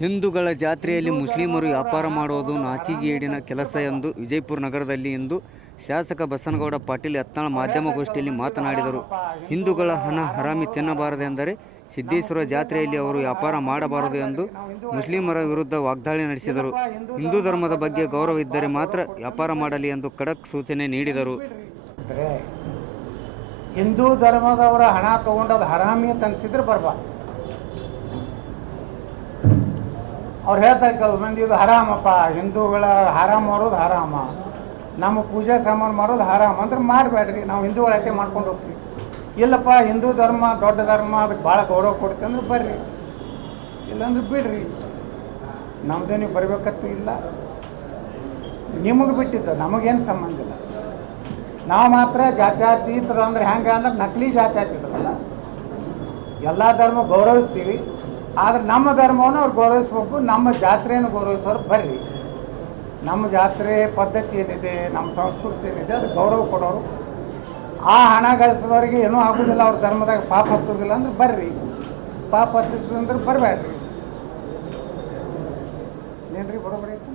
ಹಿಂದೂಗಳ ಜಾತ್ರೆಯಲ್ಲಿ ಮುಸ್ಲಿಮರು ವ್ಯಾಪಾರ ಮಾಡುವುದು ನಾಚಿಗೇಡಿನ ಕೆಲಸ ಎಂದು ವಿಜಯಪುರ ನಗರದಲ್ಲಿ ಇಂದು ಶಾಸಕ ಬಸನಗೌಡ ಪಾಟೀಲ್ ಯತ್ನಾಳ್ ಮಾಧ್ಯಮಗೋಷ್ಠಿಯಲ್ಲಿ ಮಾತನಾಡಿದರು. ಹಿಂದೂಗಳ ಹಣ ಹರಾಮಿ ತಿನ್ನಬಾರದೆಂದರೆ ಸಿದ್ದೇಶ್ವರ ಜಾತ್ರೆಯಲ್ಲಿ ಅವರು ವ್ಯಾಪಾರ ಮಾಡಬಾರದು ಎಂದು ಮುಸ್ಲಿಮರ ವಿರುದ್ಧ ವಾಗ್ದಾಳಿ ನಡೆಸಿದರು. ಹಿಂದೂ ಧರ್ಮದ ಬಗ್ಗೆ ಗೌರವ ಇದ್ದರೆ ಮಾತ್ರ ವ್ಯಾಪಾರ ಮಾಡಲಿ ಎಂದು ಖಡಕ್ ಸೂಚನೆ ನೀಡಿದರು. ಹಿಂದೂ ಧರ್ಮದವರ ಹಣ ತೊಗೊಂಡದು ಹರಾಮಿ ಅಂತ ಅನ್ಸಿದ್ರೆ ಬರಬಾರ್ದು. ಅವ್ರು ಹೇಳ್ತಾರೆ ಕೆಲವು ಮಂದಿ, ಇದು ಹರಾಮಪ್ಪ, ಹಿಂದೂಗಳ ಹರಾಮ್ ಮಾರೋದು ಹರಾಮ. ನಮ್ಮ ಪೂಜೆ ಸಾಮಾನು ಮಾರೋದು ಹರಾಮ. ಅಂದ್ರೆ ಮಾಡಬೇಡ್ರಿ, ನಾವು ಹಿಂದೂಗಳ ಅಟ್ಟೆ ಮಾಡ್ಕೊಂಡು ಹೋಗ್ತೀವಿ. ಇಲ್ಲಪ್ಪ, ಹಿಂದೂ ಧರ್ಮ, ದೊಡ್ಡ ಧರ್ಮ, ಅದಕ್ಕೆ ಭಾಳ ಗೌರವ ಕೊಡ್ತೀವಿ ಅಂದ್ರೆ ಬರ್ರಿ. ಇಲ್ಲಾಂದ್ರೆ ಬಿಡ್ರಿ. ನಮ್ಮದೇ ನೀವು ಬರಬೇಕತ್ತು ಇಲ್ಲ. ನಿಮಗೆ ಬಿಟ್ಟಿದ್ದು, ನಮಗೇನು ಸಂಬಂಧ ಇಲ್ಲ. ನಾವು ಮಾತ್ರ ಜಾತ್ಯಾತೀತರು ಅಂದ್ರೆ ಹೆಂಗೆ ಅಂದ್ರೆ ನಕಲಿ ಜಾತ್ಯಾತೀತರಲ್ಲ ಎಲ್ಲ ಧರ್ಮ ಗೌರವಿಸ್ತೀವಿ. ಆದರೆ ನಮ್ಮ ಧರ್ಮವನ್ನು ಅವ್ರು ಗೌರವಿಸ್ಬೇಕು, ನಮ್ಮ ಜಾತ್ರೆಯನ್ನು ಗೌರವಿಸೋರು ಬರ್ರಿ. ನಮ್ಮ ಜಾತ್ರೆ ಪದ್ಧತಿ ಏನಿದೆ ನಮ್ಮ ಸಂಸ್ಕೃತಿ ಏನಿದೆ ಅದು ಗೌರವ ಕೊಡೋರು. ಆ ಹಣ ಗಳಿಸಿದವ್ರಿಗೆ ಏನೂ ಆಗೋದಿಲ್ಲ, ಅವ್ರ ಧರ್ಮದಾಗ ಪಾಪ ಹತ್ತೋದಿಲ್ಲ ಅಂದ್ರೆ ಬರ್ರಿ. ಪಾಪ ಹತ್ತಿದ್ದು ಅಂದ್ರೆ ಬರಬೇಡ್ರಿ ಏನ್ರಿ ಬರೋಬರಿ ಐತಿ